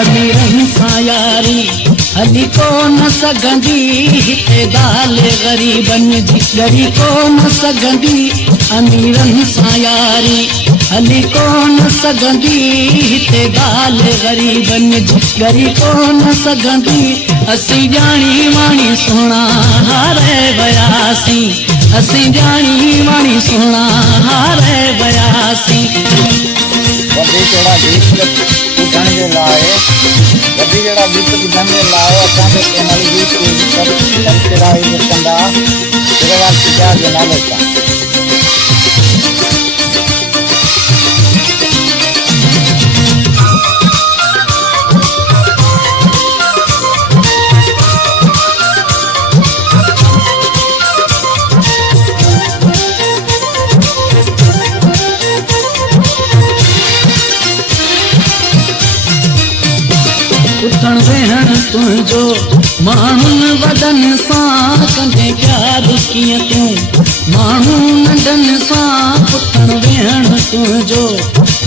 अमीरन सां यारी हली कोन सघंदी, हिते ॻाल्हि ग़रीबन जी ॻरी कोन सघंदी। अमीरन सां यारी हली कोन सघंदी, हिते ॻाल्हि ग़रीबन जी ॻरी कोन सघंदी। असीं ॼाणी वाणी सुहिणा हारे वियासीं, असीं ॼाणी वाणी सुहिणा हारे वियासीं। वॾी जहिड़ा गीत ॿुधण जे लाइ, वॾी जहिड़ा गीत ॿुधण जे लाइ असांखे चैनल यूट्यूब सब्सक्राइब कंदा सिरवाल सिजाज जे नाले सां। उथण वेहण तुंहिंजो माण्हुनि वॾनि सां कंदे प्यारु कीअं तूं, माण्हू नंढनि सां उथण वेहण तुंहिंजो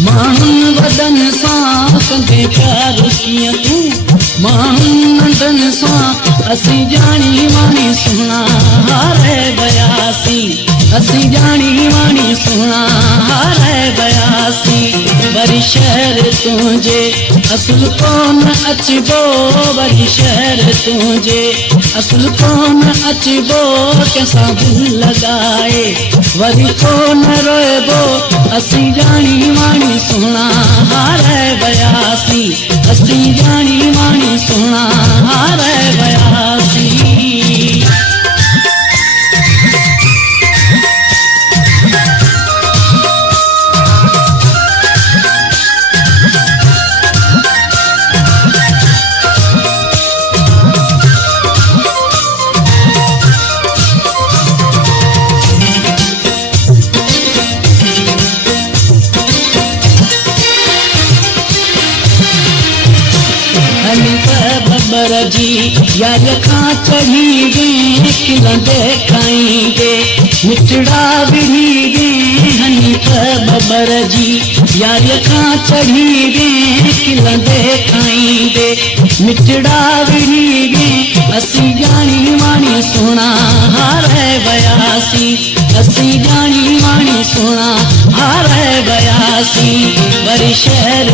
माण्हुनि वॾनि सां कंदे प्यारु कीअं तूं, माण्हुनि नंढनि सां। असीं ॼाणी वाणी सुहिणा हारे वियासीं, असीं ॼाणी वाणी सुहिणा हारे वियासीं। वरी शहर तुंहिंजे असुल कोन अचिबो, वरी शहर तुंहिंजे असुल कोन अचिबो। कंहिंसां दिलि लॻाए वरी कोन रोइबो, असीं ॼाणी वाणी सुहिणा हारे वियासीं, असीं ॼाणी वाणी सुहिणा हारे वियासीं। बबर जी यार खां चढ़ी गे, खिलंदे खाईंदे मिठड़ा विढ़ी गे। हनीफ बबर जी यार खां चढ़ी गे, खिलंदे खाईंदे मिठड़ा विढ़ी गे। असीं ॼाणी वाणी सुहिणा हारे वियासीं, असीं ॼाणी वाणी सुहिणा हारे वियासीं। वरी शहर